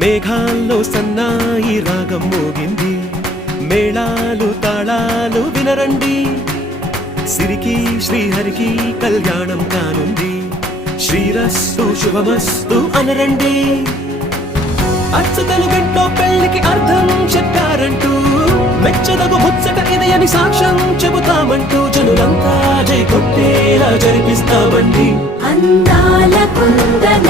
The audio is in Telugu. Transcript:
మేఘాల్లో సన్నాయి రాగం మోగింది, మేళాలు తాళాలు వినరండి, సిరికి శ్రీహరికి కళ్యాణం కానుంది, శ్రీరస్తు శుభమస్తు అనరండి. అచ్చ తెలుగింట్లో పెళ్లికి అర్థం చెప్పారంటూ, మెచ్చదగు ముచ్చట ఇది అని సాక్ష్యం చెబుతామంటూ, జనులంతా జై కొట్టేలా జరిపిస్తామండి. అందాల కుందన